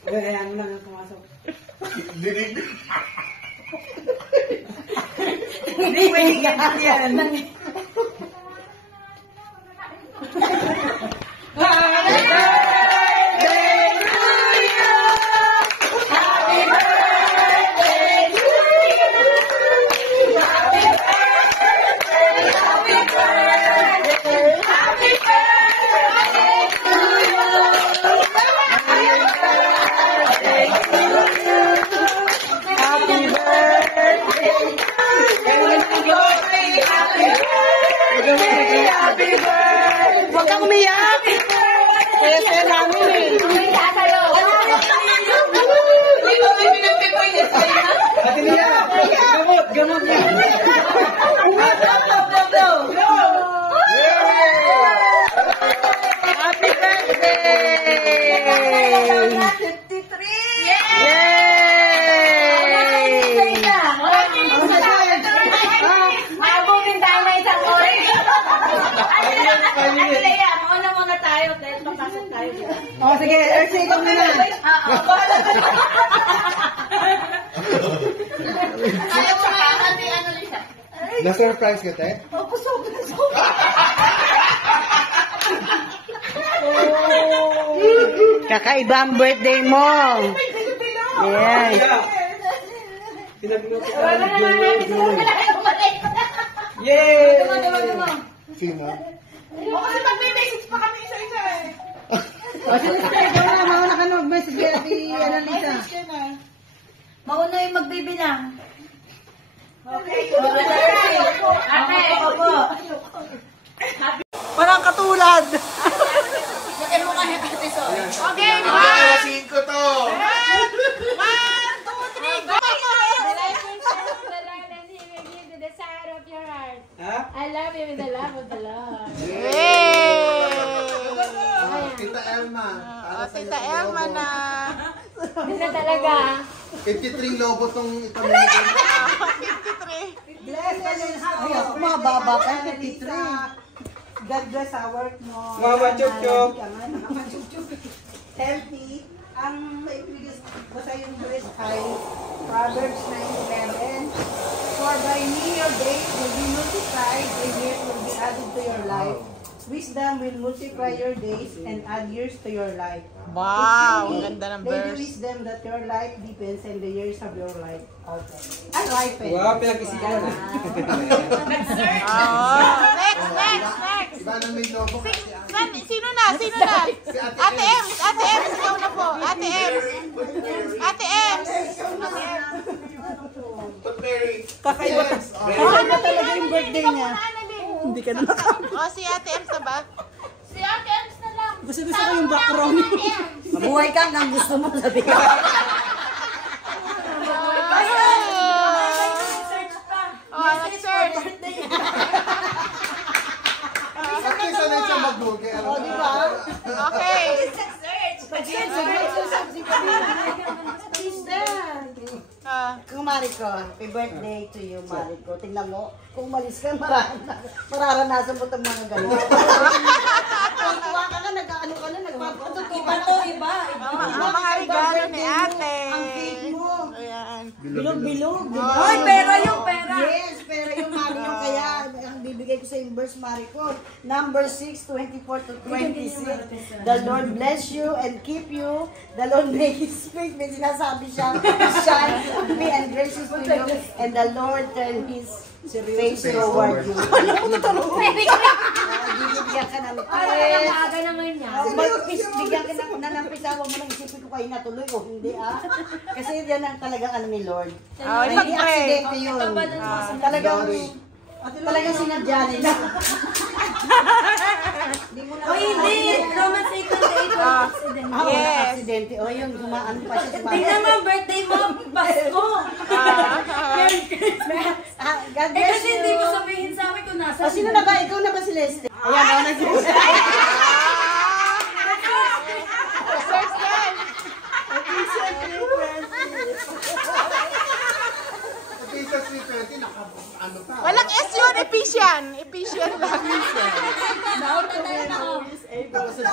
Kaya mo lang pumasok. Hindi pwede yan. Huwag kang umiyak! Kaya namin eh. Ate Nia! Gamot! Gamot niya! Happy birthday! 53! Mabuting tayo na isang oras. Lea, mauna muna tayo dahil papasok tayo. Oh, sige, Ersi, ikaw muna. Ayaw mo na kami, ano Lisa? Na-surprise ka, te? Opo, sobra. Kakaiba ang birthday mo. Yes. Pinagluto ka Wala ng na June. Yay! Sino? O kasi mag-message pa kami isa-isa eh. O, sige, ikaw na. Mauna ka na mag-message kay Ate Annalisa. Mauna yung magbibilang. Okay. Ate, opo. Parang katulad. Lagyan mo kaya Ate Sol. Okay, alasin ko to! I love you with the love of the Lord. Tita Elma. Tita Elma na. Hindi na talaga. 53 lobo tong ipamigay. 53. Bless and happy. Ay, mababa ka, 53. God bless our work mo. Mama Chup-Chup. Mama Chup-Chup. Healthy. Ang maibigay ko sa yung verse ay Proverbs 9:11. For by me your days will be multiplied, and years will be added to your life. Wisdom will multiply your days and add years to your life. Wow, ganda ng May the verse. wisdom that your life depends and the years of your life open. Ay, life eh. Wow, pinag-isipan na. Next. Iba na may lobo kasi. Sino na? Ate Ems, ikaw na po. Ate Ems. Kakaiba. Kakaiba talaga yung birthday niya. Hindi ka na Si Ate Ems na ba? Si Ate Ems na lang. Gusto ko yung background. Mabuhay ka hanggang gusto mo sabihin. Nag-search. At least sanay siya mag-google. O, di ba? Okay. Kung Mariko, happy birthday to you, Mariko. Tingnan mo, kung umalis ka, mararanasan mo itong mga ganito. Kung tuwa ka na, nag-ano ka na, nagpapatok. Iba to, iba. Ang mga regalo ni ate. Ang cake mo. Ayan. Bilog-bilog. Hoy, pera yung pera. Yes, pera yung Mariko. Kaya, ang bibigay ko sa yung verse, Mariko. Number 6, 24 to 26. The Lord bless you and keep you. The Lord make His face. May sinasabi siya. Shine, be and gracious to you. And the Lord turn His face toward you. Ano mo totoo? Bibigyan ka namin. Maaga naman niya. Bigyan ka na ng pisa. Huwag mo nang isipin ko kayo natuloy o hindi Kasi yan ang talagang ano ni Lord. Hindi ipag-pray. aksidente yun. Talagang sinadya nila. O hindi, Romans 8:28 accident. Yes. Aksidente. O yun, gumaan pa siya. Tingnan mo, birthday mo, Pasko. Merry Christmas. God Eh bless kasi you. hindi mo sabihin sa amin kung nasa. Sino na ba? Ikaw na ba si Leslie? Ayan, nag-search Search yan. Tita Sweet 20, ano pa? Walang S yun, Ephesian lang. Tapos sa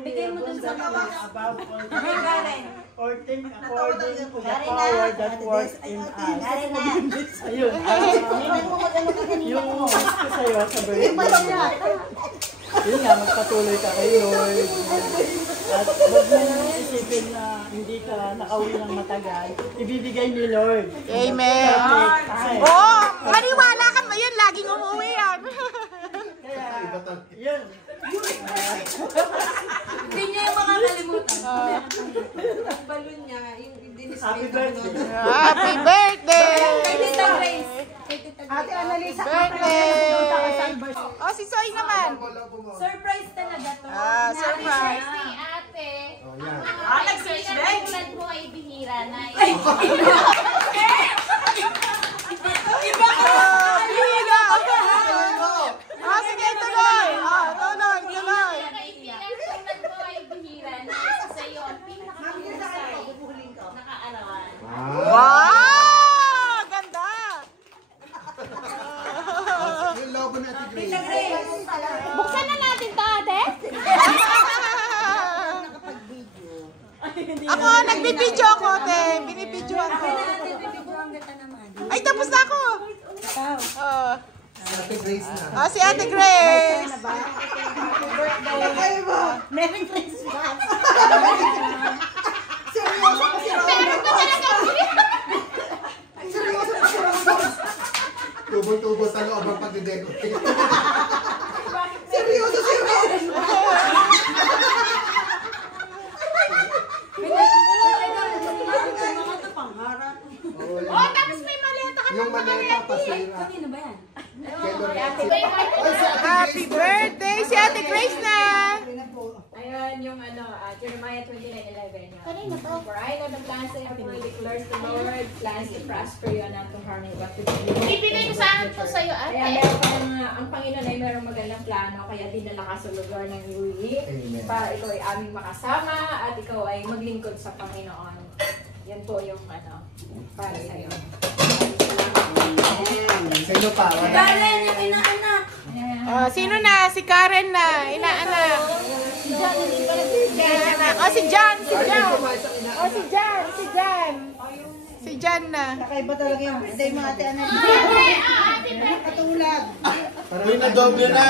Bigay mo dun above all Karen. or think according to the power that works in us. Karen na. Ayun, Hindi mo mag-ano ka kanina yung mo. wish ko sa'yo sa Yung birthday. pala niya. Yun nga, magpatuloy ka kay Lord. At huwag mo isipin na hindi ka nakauwi ng matagal. Ibibigay ni Lord. Amen. Perfect time. Oh, maniwala ka mo yun. Laging umuwi yan. Kaya, yun. Hindi niya yung makakalimutan. Yung balloon niya, yung Happy birthday. Happy birthday! Kay Tita Grace. Ate Annalisa. Birthday! Oh, si Soy naman. Surprise talaga to. Surprise. Si ate. Oh, yan. Nag-search tulad mo ay bihira na. Oh, biga! Oh, sige, tuloy. Oh, tuloy, tuloy. Kaibigan tulad mo ay bihira na. Isa sa'yo ang pinakamasay. Nakaarawan. Wow! Ganda! Yung logo na Ate Grace. Buksan na natin to, ate. Ako, nagbibidyo ako, te. Binibidyo ako. Ay, tapos na ako. Oh. Ate Grace na. Oh, si Ate Grace. Merry Christmas. Seryoso ko si Robert. Seryoso ko si Robert. Tubo-tubo sa loob ang pag-decorate. Seryoso si Robert. Oh, tapos may maleta ka. Yung maleta pasira. Kanino ba yan? Kay Lorenzo. Ay, si Ate Happy Grace. birthday si Ate Grace na. Ayun, yung Jeremiah 29:11. Kanina to. For I know the plans I have for you, declares the Lord, plans to prosper you and not to harm you, but to give you. Ibigay ko saan to sa'yo, Kaya ate. meron kang, ang Panginoon ay merong magandang plano, kaya dinala ka sa lugar ng iuwi Amen. para ikaw ay aming makasama at ikaw ay maglingkod sa Panginoon. Yan po yung para sa'yo. Sa inyo pa. Wala. Karen, yung inaanak. Oh, sino na? Si Karen na. Inaanak. Inaanak. Oh, si John. Si John. Oh, si John. Si John. Si John na. Kakaiba talaga yung birthday mo, Ate Annalisa. Ate, Katulad. Uy, na-doble na.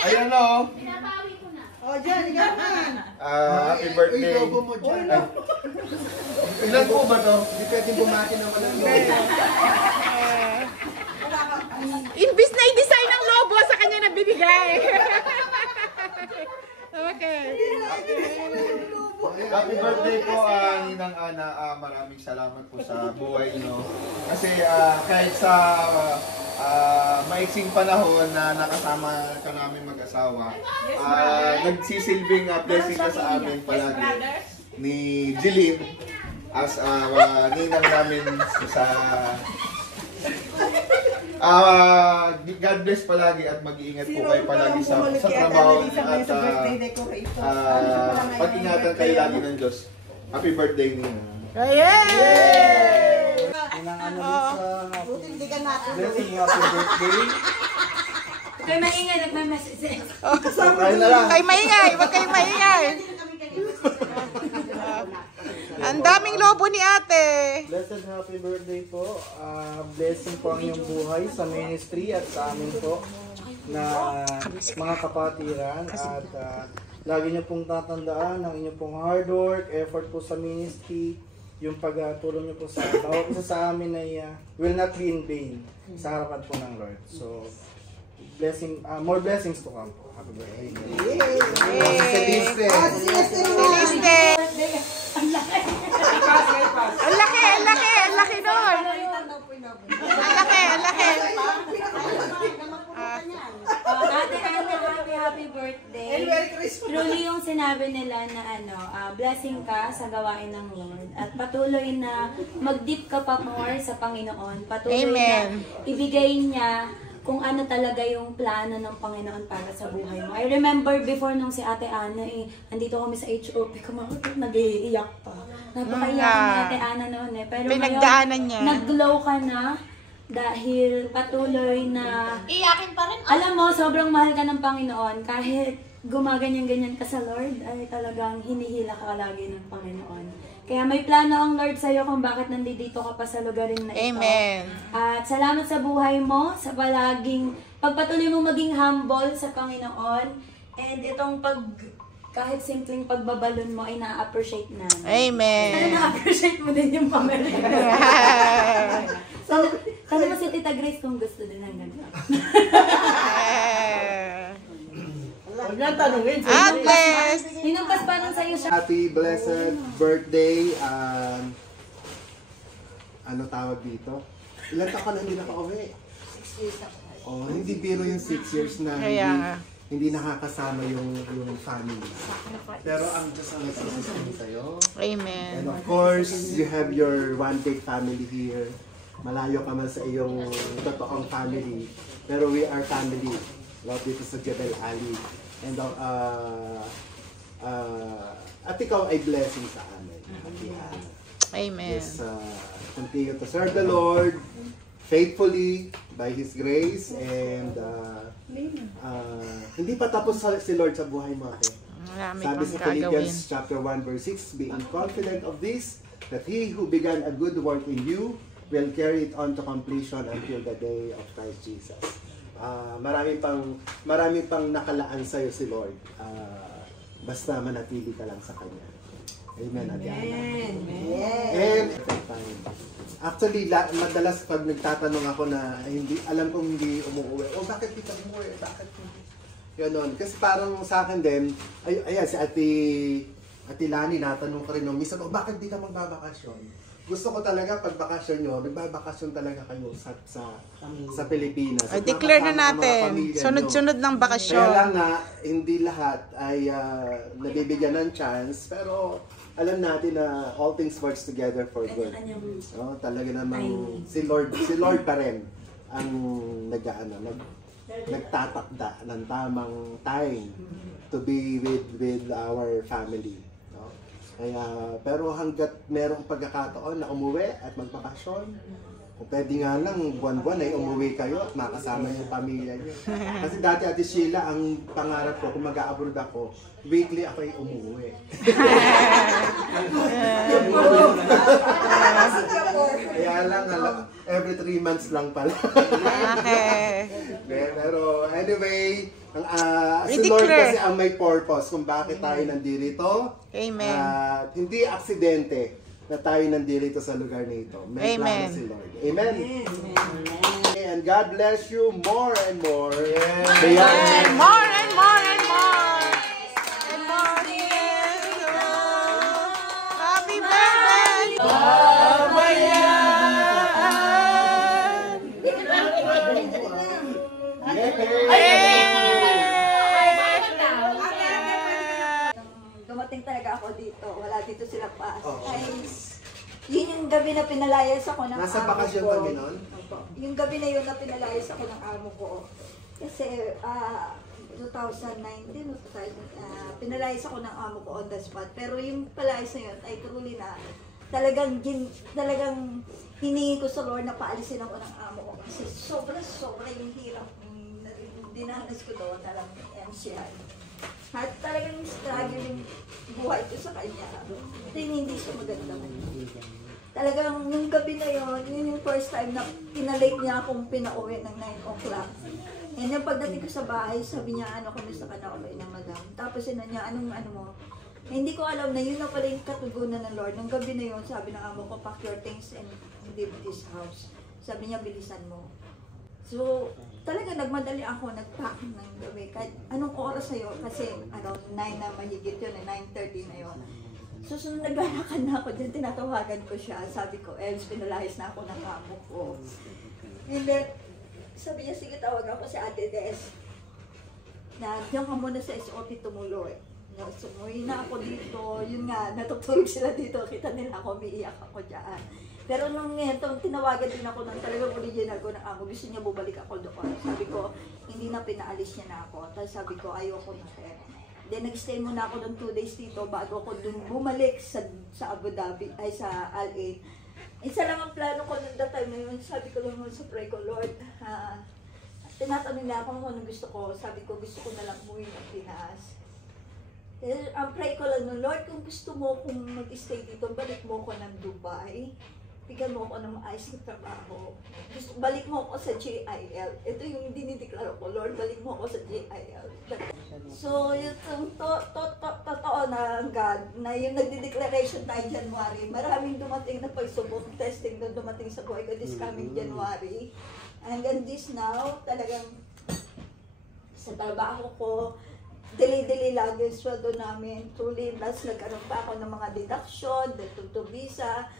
Ayan na, oh. pinabawi ko na. O, Jan, ikaw man. Happy Uy, birthday. logo mo dyan. Ilan po ba to? Hindi pwedeng bumati ng walang logo. Imbis na i-design ang logo, sa kanya na binigay. Okay. Happy birthday po, Ninang Ana. Maraming salamat po sa buhay nyo. Kasi kahit sa maiksing panahon na nakasama ka namin mag-asawa, nagsisilbing blessing ka sa amin palagi ni Jeline as ninang namin sa God bless palagi at mag-iingat po kayo palagi sa trabaho at pag-ingatan kayo lagi ng Diyos. Happy birthday, Nina. Yay! Inang Annalisa, Buti hindi ka natin. blessing, happy birthday. Kaya maingay, nagme-message. Kayo na lang. Kayo maingay, huwag kayong maingay. Ang daming lobo ni ate. Blessed happy birthday po. Blessing po ang iyong buhay sa ministry at sa amin po na mga kapatiran. At lagi niyo pong tatandaan ang inyong pong hard work, effort po sa ministry. Yung pagtulong niyo po sa bawat isa sa amin ay will not be in vain sa harapan po ng Lord. So, blessing, more blessings to come po. Happy birthday. Celeste. Celeste. Ang laki, ang laki, ang laki doon. Ang laki, ang laki. Ate Ana, happy birthday. And Merry Christmas. Truly yung sinabi nila na blessing ka sa gawain ng Lord. At patuloy na mag-deep ka pa more sa Panginoon. Patuloy Amen. na ibigay niya kung ano talaga yung plano ng Panginoon para sa buhay mo. I remember before nung si Ate Ana, andito kami sa HOP, nag-iiyak pa. Napakaiyak ni Ate Ana noon eh. Pero Pinagdaanan ngayon, niya. nag-glow ka na dahil patuloy na Iyakin pa rin. alam mo, sobrang mahal ka ng Panginoon kahit gumaganyan-ganyan ka sa Lord, ay talagang hinihila ka lagi ng Panginoon. Kaya may plano ang Lord sa'yo kung bakit nandito ka pa sa lugarin na ito. Amen. At salamat sa buhay mo, sa palaging pagpatuloy mo maging humble sa Panginoon. And itong kahit simpleng pagbabalon mo ay na-appreciate namin. Amen. Sana na-appreciate mo din yung pamilya. Sana mo si Tita Grace kung gusto din ng ganun. Huwag na tanungin. Atlas! Hinampas parang sa'yo siya. Happy blessed birthday. Ano tawag dito? Ilan taon ka na hindi nakauwi? 6 years na. Oh, hindi biro yung 6 years na Kaya nga. hindi nakakasama yung family. Pero ang Diyos ang nagsasasabi sa'yo. Amen. And of course, you have your one big family here. Malayo ka man sa iyong totoong family. Pero we are family. Love dito sa Jebel Ali. And at ikaw ay blessing sa amin. Amen. Yes, continue to serve the Lord faithfully by His grace. And hindi pa tapos si Lord sa buhay mo. Okay? Marami Sabi pang sa gagawin. Philippians chapter 1 verse 6, being confident of this, that He who began a good work in you will carry it on to completion until the day of Christ Jesus. Marami pang nakalaan sa iyo si Lord. Basta manatili ka lang sa Kanya. Amen. Amen. And actually, madalas pag nagtatanong ako na alam kong hindi umuwi. Oh, bakit di ka umuwi? Bakit hindi? Ganon. Kasi parang sa akin din, ayan, si Ate Lani, natanong ko rin nung minsan, bakit di ka magbabakasyon? Gusto ko talaga pag bakasyon nyo, nagbabakasyon talaga kayo sa Pilipinas. Ay, declare na natin. Sunod-sunod ng bakasyon. Kaya lang nga, hindi lahat ay nabibigyan ng chance, pero alam natin na all things works together for good. Talaga namang si Lord pa rin ang nagtatakda ng tamang time to be with our family. Kaya, pero hanggat merong pagkakataon na umuwi at magbakasyon, kung pwede nga lang, buwan-buwan ay umuwi kayo at makasama yung pamilya niyo. Kasi dati Ate Sheila, ang pangarap ko, kung mag-a-abroad ako, weekly ako ay umuwi. Kaya lang, every 3 months lang pala. Okay. Pero anyway, si Lord kasi ang may purpose kung bakit tayo nandito. Amen. At hindi aksidente na tayo nandito sa lugar nito. May Amen. plano si Lord. Amen. And God bless you more and more. And more and more and more. And more. Yes. Happy birthday. Dumating talaga ako dito. Wala dito sila pa. Ay, yun yung gabi na pinalayas ako ng Nasa amo bakasyon ko. kami noon? Yung gabi na yun na pinalayas ako ng amo ko. Kasi 2019, pinalayas ako ng amo ko on the spot. Pero yung palayas na yun ay truly na talagang hiningi ko sa Lord na paalisin ako ng amo ko. Kasi sobra yung hirap yung dinanas ko doon, talagang MCI. At talagang struggle yung buhay ko sa kanya. Hindi siya maganda. Talagang yung gabi na yun yung first time na pinalate niya akong pinauwi ng 9 o'clock. And yung pagdating ko sa bahay, sabi niya, kamusta ka na uwi ng madam? Tapos yun niya, ano mo? Hindi ko alam na yun na pala yung katugunan ng Lord. Nung gabi na yun, sabi ng amo ko, pack your things and leave this house. Sabi niya, bilisan mo. So, talaga nagmadali ako, nag-pack ng gabi. Kahit anong oras na yun, kasi 9 na mahigit yun, 9:30 na yun. So, naglalakad na ako dyan, tinatawagan ko siya. Sabi ko, pinalayas na ako ng amo ko. And then, sabi niya, sige, tawag ako si Ate Des. Na, diyan ka muna sa SOP tumuloy. So, umuwi na ako dito. Yun nga, natutulog sila dito. Kita nila ako, umiiyak ako dyan. Pero nung tinawagan din ako ng talagang original ko ng amo, gusto niya bumalik ako doon. Sabi ko, hindi na pinaalis niya na ako. Tapos sabi ko, ayoko na kaya. Then nag-stay muna ako ng 2 days dito bago ako dun bumalik sa Abu Dhabi, ay sa Al-Ain. Isa lang ang plano ko nung that time na yun. Sabi ko lang sa pray ko, Lord, tinatanong nila ako kung anong gusto ko. Sabi ko, gusto ko na lang umuwi ng Pinas. Ang pray ko lang nun, Lord, kung gusto mo kung mag-stay dito, balik mo ko ng Dubai. Bigyan mo ako ng maayos na trabaho. Balik mo ako sa JIL. Ito yung dinideklara ko, Lord, balik mo ako sa JIL. So, yung totoo na God, na yung nagdi-declaration tayo January, maraming dumating na pagsubok, testing na dumating sa buhay ko this coming January. Hanggang this now, talagang sa trabaho ko, dili-dili lagi yung sweldo namin. Truly, plus nagkaroon pa ako ng mga deduction, to visa.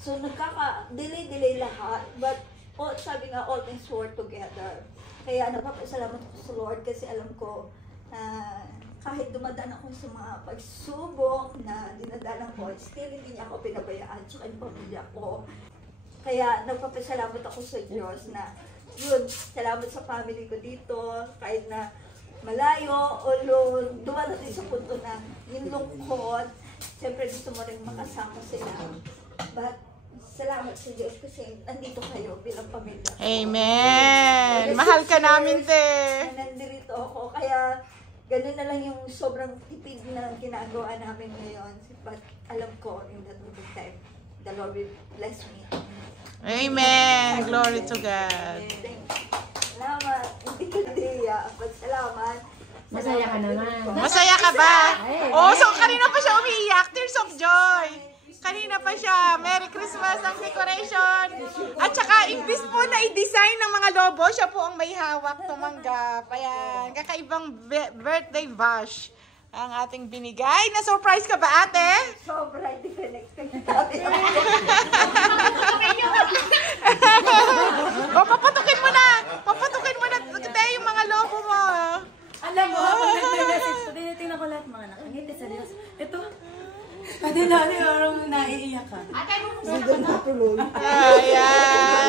So, nagkaka-dili-dili lahat. But, sabi nga, all things work together. Kaya napapasalamat ko sa Lord kasi alam ko kahit dumadaan ako sa mga pagsubok na dinadalang ko, still hindi niya ako pinabayaan, tsaka yung pamilya ko. Kaya nagpapasalamat ako sa Diyos na yun, salamat sa family ko dito, kahit na malayo, although dumadating sa punto na yung lungkot, siyempre gusto mo rin makasama sila. But salamat sa Diyos kasi nandito kayo bilang pamilya. Amen! Mahal ka namin, te! Nandito ako, kaya ganun na lang yung sobrang tipid na ginagawa namin ngayon. But alam ko, in that time, the Lord will bless me. Amen! Glory to God! Salamat! Hindi ko nadiya. Salamat! Masaya ka naman. Masaya ka ba? Oh, so kanina pa siya umiiyak. Tears of joy. Kanina pa siya. Merry Christmas ang decoration. At saka, imbis po na i-design ng mga lobo, siya po ang may hawak tumanggap. Ayan, kakaibang birthday bash ang ating binigay. Na-surprise ka ba, ate? Sobra, hindi ko na-expect. O, papatukin mo na. Papatukin mo na tayo yung mga lobo mo. Alam mo, pag nag-message ko, tinitingnan ko lahat mga nakangiti sa Diyos. Ito, pati dali, parang naiiyak ka. Ayan,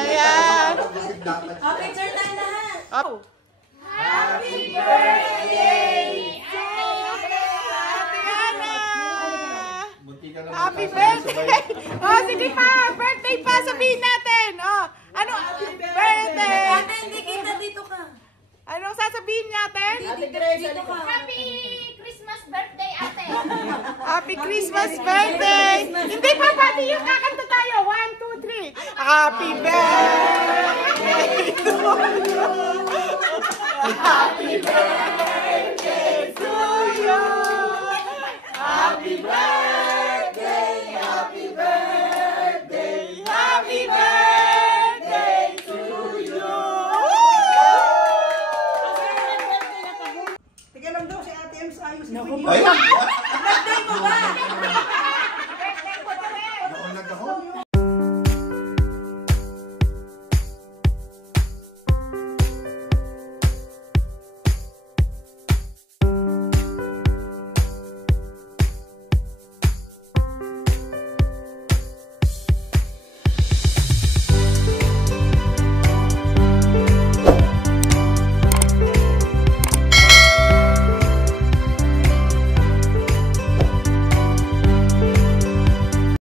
ayan. Picture tayo lahat. Oh. Happy birthday! Happy birthday! Oh, sige pa! Birthday pa! Sabihin natin! Oh, ano? Birthday! Ate, hindi kita dito ka. Anong sasabihin natin? Dito ka. Happy Christmas birthday, ate! Happy Christmas birthday! Hindi pa pati yung kakanta tayo. 1, 2, 3. Happy birthday to you! Happy birthday to you! Happy birthday! Happy birthday! Happy birthday to you! Tignan lang daw si Ate M sa ayos. Ay! Birthday mo ba?